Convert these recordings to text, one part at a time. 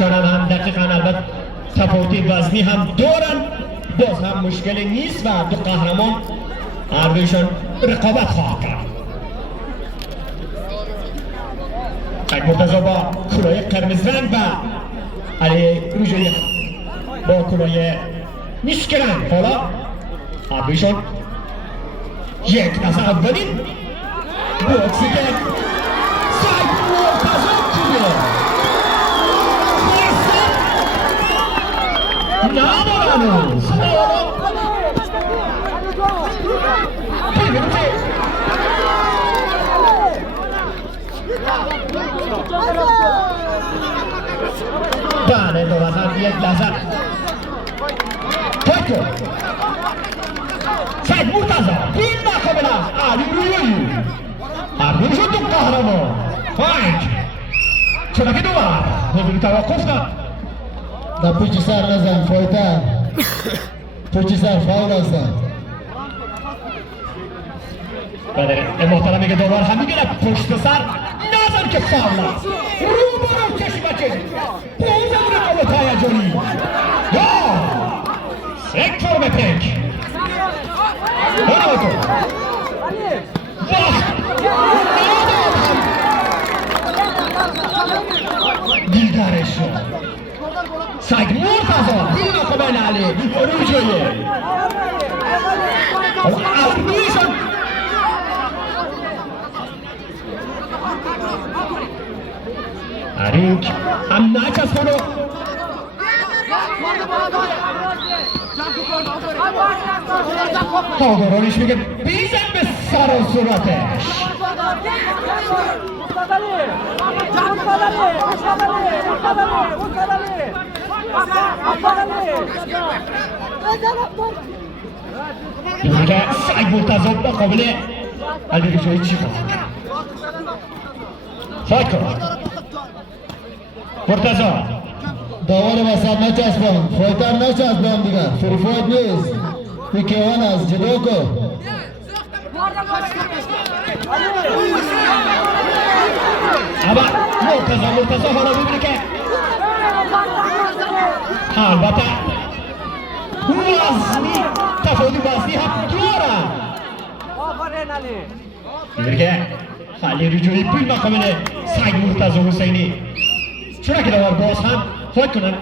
ایشان هم دقیقاً البته تفاوتی وزنی هم دارن، باز هم مشکلی نیست و دو قهرمان هر دویشان رقابت خواهد کرد. سعید مرتضی با کلاه قرمز رنگ و علی روژایی با کلاه مسک رنگ. حالا هر دویشان یک نظر اولین بوکسی که سعید مرتضی خوبه نامرانوز بله دو وزن یک لحظه پاکو سعید مرتضی بین مقابله علی رویایی هر دویشون دو قهرمان فایت چنانکه دوبار حضور توقف داد در پشت سر نزن فایتر پشت سر فاول هستن بله محترمی که دوبار هم میگه پشت سر نزن که فاول است رو برو چشم بچه بازم رقابت هیجانی یک فرم پک برو تو دیگرش شد سعید مرتضی این مقابل علی روژایی علیشون عریک هم نچسبونو هاگرانش میگه بیزن به سر و صورتش دیگه سعید مرتضی مقابل علی روژایی چی خواهد کرد؟ فایت کن مرتضی داور وسط نچسبان فایتر نچسبان دیگر فری فایت نیست پیکیوان از جدا کن اما مرتضی حالا ببینه که البته وزنی تفاوتی وزنی هم دارن ببینه که علی روژایی بین مقابل سعید مرتضی حسینی چرا که دوباره باز هم فایت کنن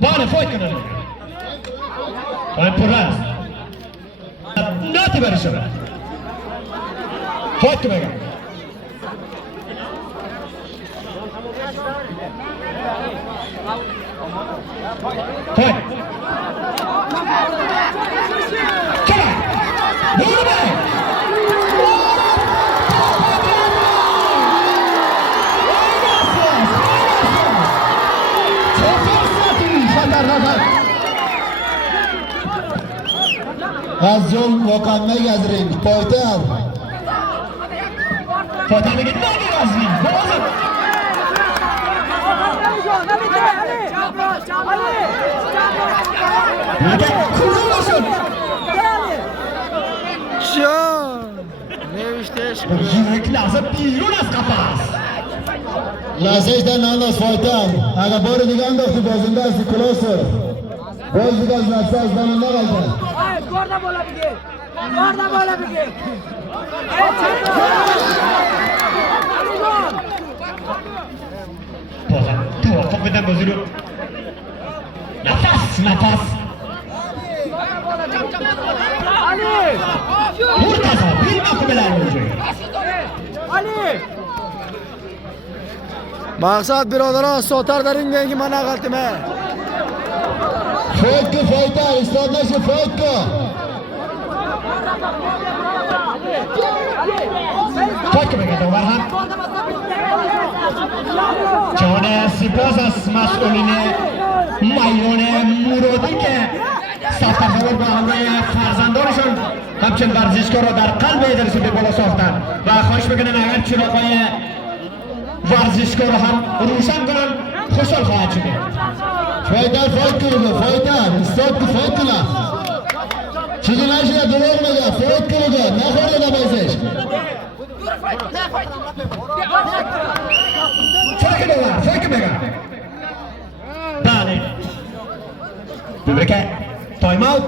بله فایت کنن تایم پر است ناتی بری شده فایت کنن فایت چرا برو بره از جل واقعا از رینگ فایتر فایتر میگه نگیر از رینگ بازم میگه کجا باشد جان نوشتش یک لحظه بیرون از قفس لحظهش در نان از فایتر اگر بار دیگه انداختی بازنده هستی کلاسر باز دیگه از نفسه از دانه نبالتن گرده بالا بگیر گرده بالا بگیر بازم توافق بدن بازی رو نفس مرتضی بین مقابل علی روژایی مقصد برادران سوتر در این گنگی من غلطمه فایت که فایتر استاد نشه فایت که فایت که بگه دوبر هم جان سپاس از مسئولین میدان مرادی که صف تصور با همراه فرزندانشون همچنین ورزشگاه را در قلب ادرسی به بالا ساختن و خواهش میکنن اگر چراغ‌های ورزشگاه را هم روشن کنن خوشحال خواهد شده. فایتر فایت کنه فایتر استاد که فایت کنه چیزی نشده دروغ میگه فایت کنه نخورده نبایزش چرا که دوبر فایت که بگم تبریکه تایم اوت.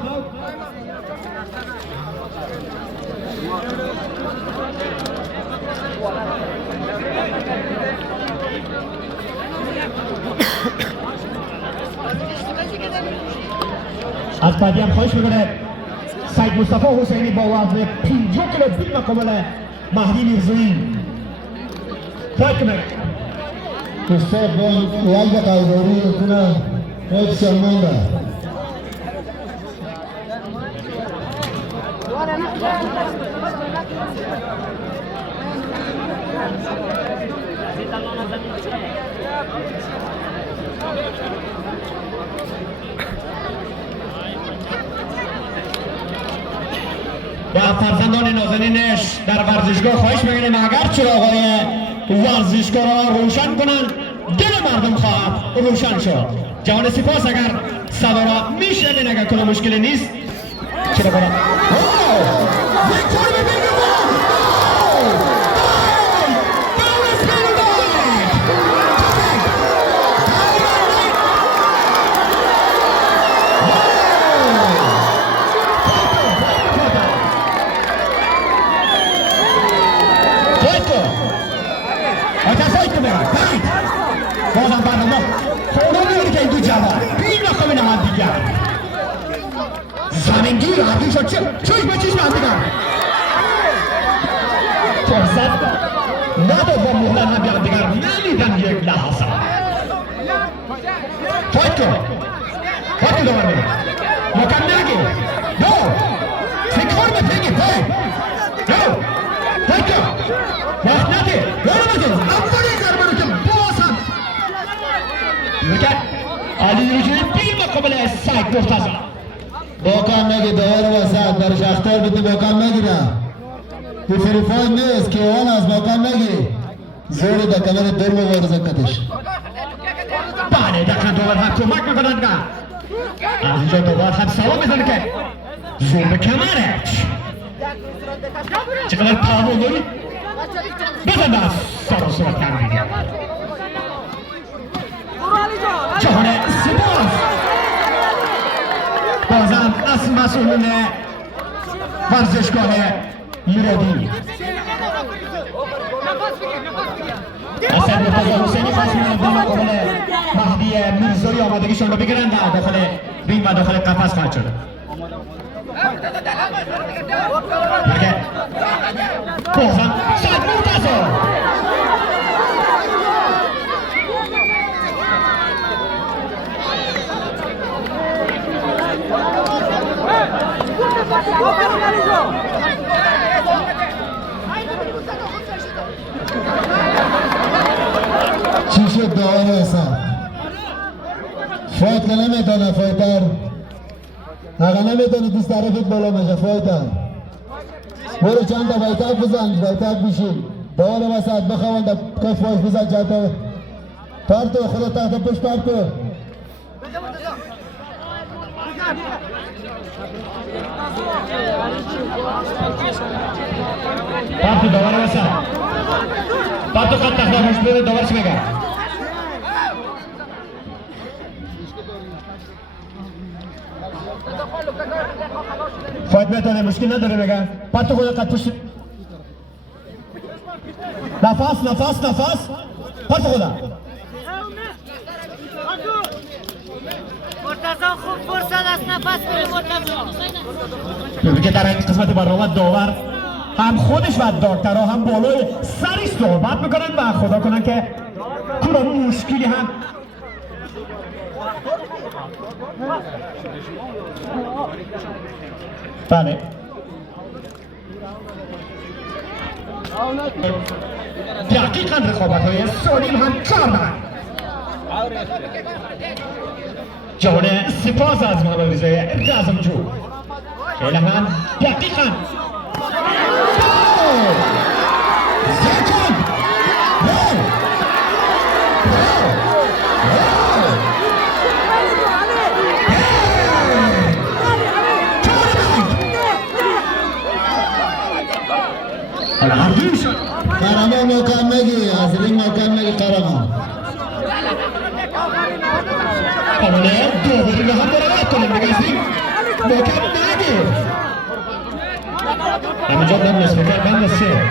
از بعدی هم خواهش میکنه سید مصطفی حسینی با وزن 50 کیلو بی مقابل مهدی میرزایی فایت کنه. استاد با یک قیداری کنه یک سلمان ده و فرزندان نازنینش در ورزشگاه خواهش میکنیم اگر چراغ‌های ورزشگاه را روشن کنند دل مردم خواهد روشن شد. جوان سپاس اگر صدا را میشنوین اگر کنه مشکلی نیست چرا برای بازم برنامه خورده میگه که این دو جوان بین رقم نهاد دیگر زمینگیر حرفی شد چوش به چیش من دیگر فرصت نداد با مهلت هم بیان دیگر نمیدن یک لحظه فایت کن دوباره میگه مکم نگی دو فکر به پگی فایت دو فایت کن وقت نگی یارو بزن اولی ضربه رو که باز هم علی رجوعی بی مقابل سگ مرتضی باکم نگی داور وسط برش اختار بده باکم نگی نه این فریفای نیست که اون از باکم نگی زوری در کمر در مبارزه کتش بله دقیقا دوبار هم کمک میکنند که از اینجا دوبار هم سلام میزنه که زور به کمرش چقدر تحمل داری بزن از سر و صورت کردی جهان سپاس بازم از مسئولین ورزشگاه مرادی اصلا مرتضی حسینی خواست می‌کنند با مقابل مهدی میرزایی آمادگیشان رو بگیرند در داخل رینگ و داخل قفس خواهد شد. بازم سید مرتضی چی شد داور وسط فایت که نمیتونه فایتر اگه نمیتونه دوست طرفت بالا میشه فایتر برو چند تا بایتک بزن بایتک بشین داور وسط بخوان در کف فایت بزن چند تا پرتو خدا تحت پشت پرتو پرتو داور وسط پرتو خط تخلاقش بره داور چی میگه فایت میتونه مشکل نداره میگه پرتو خدا قد پشت نفس پرتو خدا مرتضی خوب فرصت است نفس بره مرتضی میگه در این قسمت برنامه داور هم خودش و دکترها هم بالای سرش صحبت میکنن و خدا کنن که کدام مشکلی هم بله دقیقا رقابت های سالیم هم کردن جوان سپاس از مبارزه رزمجو خیلی هم دقیقا قرمان مکان نگی از رینگ مکان نگی قرمان دو بری هم دارد کنیم دیگه از این محکم نگیر همینجا بند اسپیکر بند سه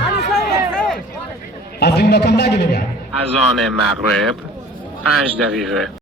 از این محکم نگیر دیگه از آن مغرب 5 دقیقه